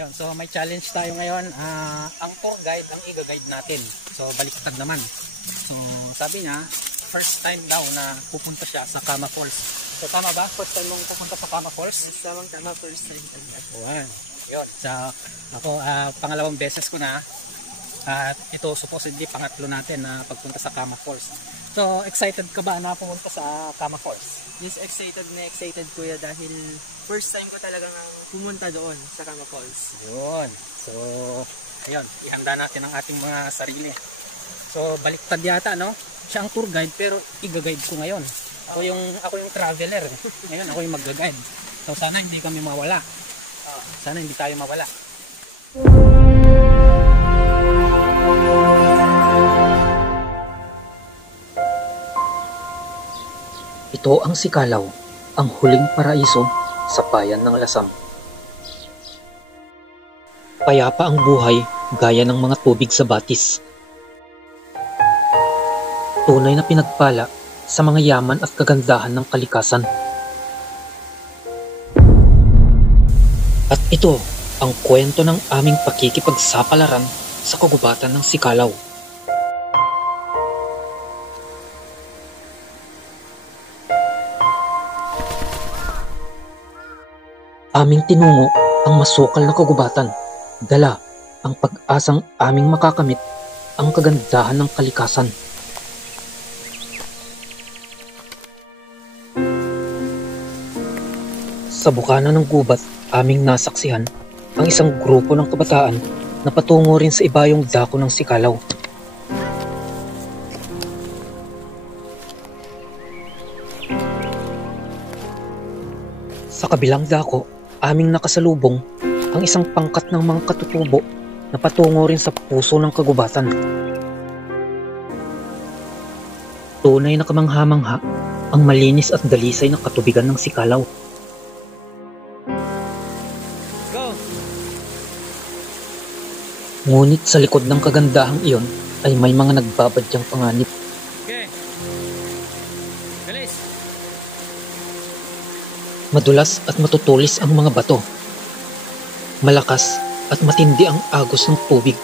Ayun, so may challenge tayo ngayon. Ang tour guide ang i-guide natin. So baliktad naman. So sabi niya, first time daw na pupunta siya sa Kama Falls. So tama ba? First time mong pupunta sa Kama Falls? Tama, first time. Ayan. Yun. So ako, pangalawang beses ko na. At ito supposedly pangatlo natin na pagpunta sa Kama Falls. So excited ka ba na pumunta sa Kama Falls? Yes, excited kuya dahil first time ko talagang pumunta doon sa Kama Falls. Yun. So ayun, ihanda natin ang ating mga sarili. So baliktad yata, no? Siya ang tour guide pero i-guide ko ngayon. Ako yung traveler. Ngayon ako yung mag-guide. So sana hindi kami mawala. Sana hindi tayo mawala. Ito ang Sikalaw, ang huling paraiso sa bayan ng Lasam. Payapa ang buhay gaya ng mga tubig sa batis. Tunay na pinagpala sa mga yaman at kagandahan ng kalikasan. At ito ang kwento ng aming pakikipagsapalaran sa kagubatan ng Sikalaw. Aming tinungo ang masukal na kagubatan, dala ang pag-asang aming makakamit ang kagandahan ng kalikasan. Sa bukana ng gubat, aming nasaksihan ang isang grupo ng kabataan na patungo rin sa ibayong dako ng Sikalaw. Sa kabilang dako, aming nakasalubong ang isang pangkat ng mga katutubo na patungo rin sa puso ng kagubatan. Tunay na kamangha-mangha ang malinis at dalisay na katubigan ng Sikalaw. Go! Ngunit sa likod ng kagandahang iyon ay may mga nagbabadyang panganib. Okay. Galis! Madulas at matutulis ang mga bato. Malakas at matindi ang agos ng tubig.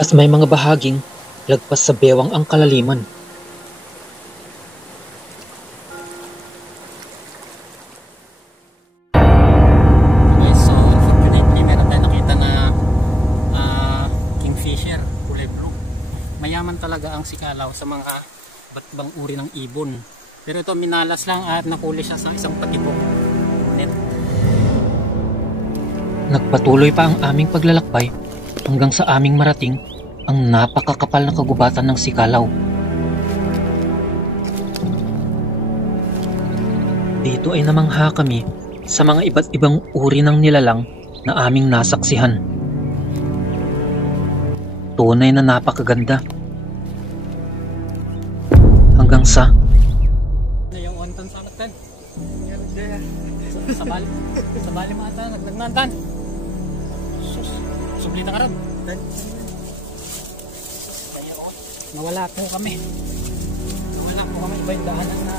At may mga bahaging lagpas sa bewang ang kalaliman. Okay, so unfortunately meron tayo nakita na kingfisher, kulay blue. Mayaman talaga ang Sikalaw sa mga batbang uri ng ibon. Pero ito minalas lang at nakuli siya sa isang patibong net. Nagpatuloy pa ang aming paglalakbay hanggang sa aming marating ang napakakapal na kagubatan ng Sikalaw. Dito ay namangha kami sa mga iba't ibang uri ng nilalang na aming nasaksihan. Tunay na napakaganda. Hanggang sa Yung ontan sa anatan. Sa bali mo ata, nagnantan. Sus, sublita ka ron. Nawala po kami. Iba yung daanan na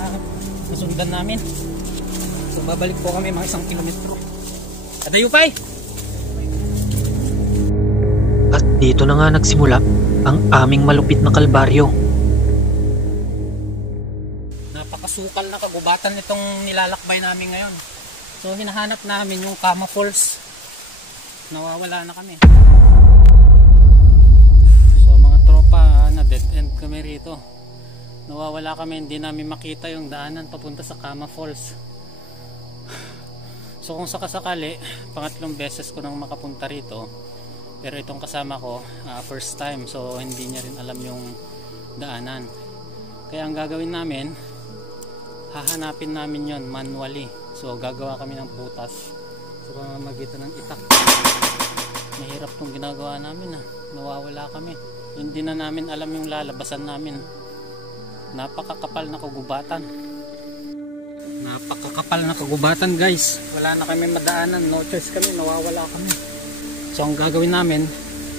nasundan namin. So babalik po kami mga 1 kilometro. Adayupay! At dito na nga nagsimula ang aming malupit na kalbaryo. Napakasukal na kagubatan nitong nilalakbay namin ngayon. So hinahanap namin yung Kama Falls. Nawawala na kami. So mga tropa, na dead end kami rito. Nawawala kami, hindi namin makita yung daanan papunta sa Kama Falls. So kung sakasakali, pangatlong beses ko nang makapunta rito. Pero itong kasama ko, first time, so hindi niya rin alam yung daanan. Kaya ang gagawin namin, hahanapin namin yon manually. So gagawa kami ng butas sa pamamagitan ng itak. Mahirap tong ginagawa namin, nawawala kami. Hindi na namin alam yung lalabasan namin. Napakakapal na kagubatan. Napakakapal na kagubatan, guys. Wala na kami madaanan, no choice kami, nawawala kami. So ang gagawin namin,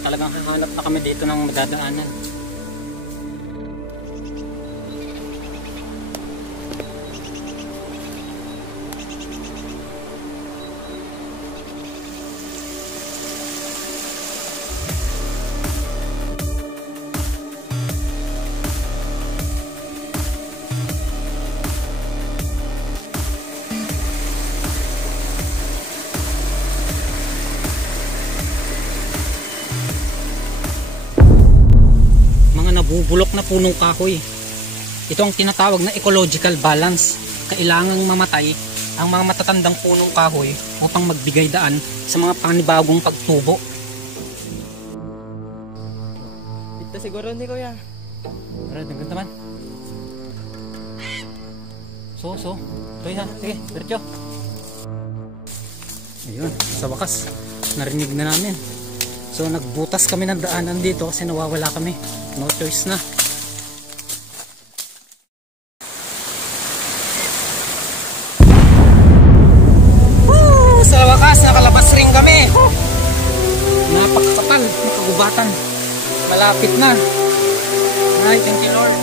talagang hahanap na kami dito ng madadaanan. nabubulok na punong kahoy. Ito ang tinatawag na ecological balance. Kailangang mamatay ang mga matatandang punong kahoy upang magbigay daan sa mga panibagong pagtubo. Ito siguro ni Kuya. Alright, ang ganda man. So. Ito yan. Sige, diretso. Ayun, sa wakas, narinig na namin. So, nagbutas kami ng daanan dito kasi nawawala kami. No choice na. Woo! Sa wakas, nakalabas rin kami. Napakakapal, nakagubatan. Malapit na. Alright, thank you Lord.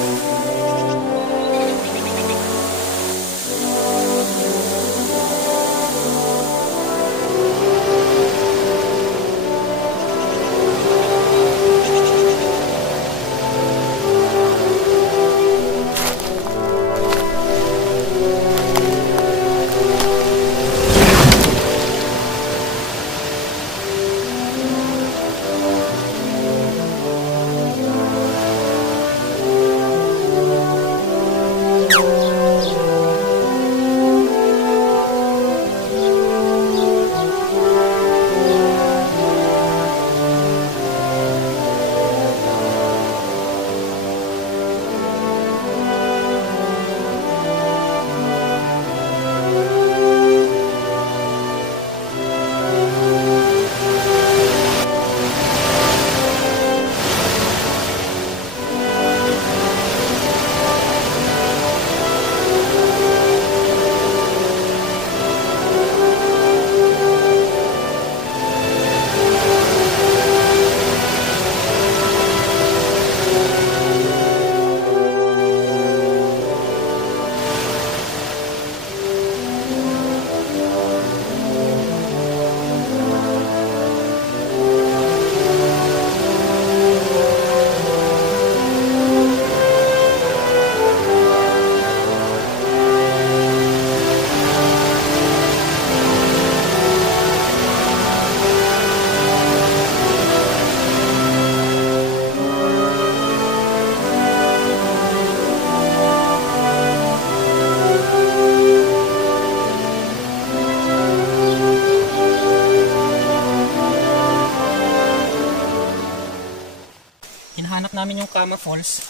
Hinahanap namin yung Kama Falls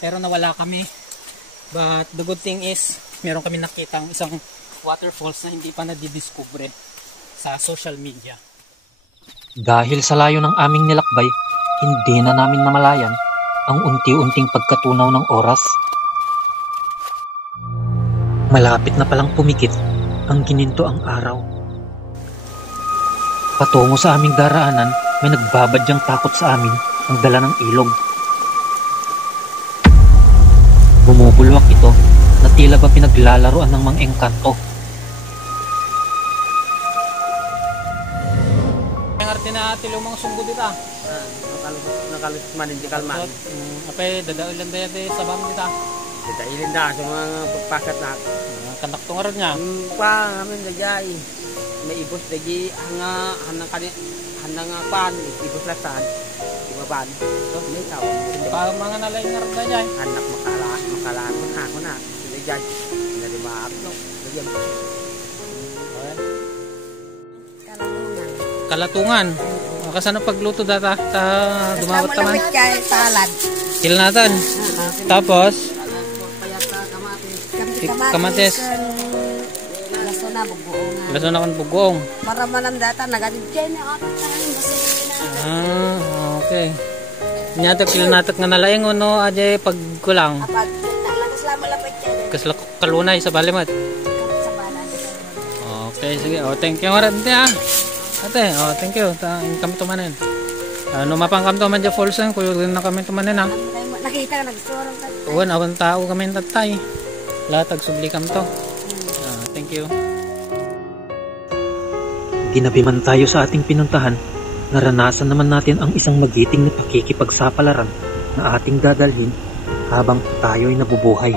pero nawala kami, but the good thing is meron kami nakitang isang waterfalls na hindi pa nadidiskubre sa social media. Dahil sa layo ng aming nilakbay, hindi na namin namalayan ang unti-unting pagkatunaw ng oras. Malapit na palang pumikit ang gininto ang araw. Patungo sa aming daraanan, may nagbabadyang takot sa amin ang dala ng ilog. Bumubulwak ito na tila ba pinaglalaroan ng mga engkanto. Ang arte na tilo mga sunggo dito. Nakalusot man, hindi kalman. Apay, dadailan daya sa bam dito. Dadailin na sa mga pagpakat na. Kanak to nga rin niya. Pa, namin nagyay. May ibos dagi, hanang pan, ibos lasan. Ibaban. So, may tao. Pa mga nalay nga rin na dyan. Anak makalaan mo ako na. Sila dyan. Sila di maakno. Lagyan. Kalatungan. Kasano pagluto data? Dumawat ka man? Salad. Kil natin. Tapos? Kamatis. Laso na, bugoong. Laso na kang bugong. Para manam data, nagatid dyan na ako. Okay. Nyatok kil natok nga nalaing no ajay pagkulang. Kapag nalagas lang malapit dyan. Kasla kalunay sa balimat. Sa balan. Okay, sige. Oh, thank you nga rin. Ate, oh, thank you. Kami tumanin. Ano mapang kami tumanin dyan falls lang. Kuyo rin na kami tumanin ha. Nakita ka, nagsurang ka. Uwan, awang tao kami tatay. Latag subli kami to. Thank you. Ginabi man tayo sa ating pinuntahan, naranasan naman natin ang isang magiting na pakikipagsapalaran na ating dadalhin habang tayo'y nabubuhay.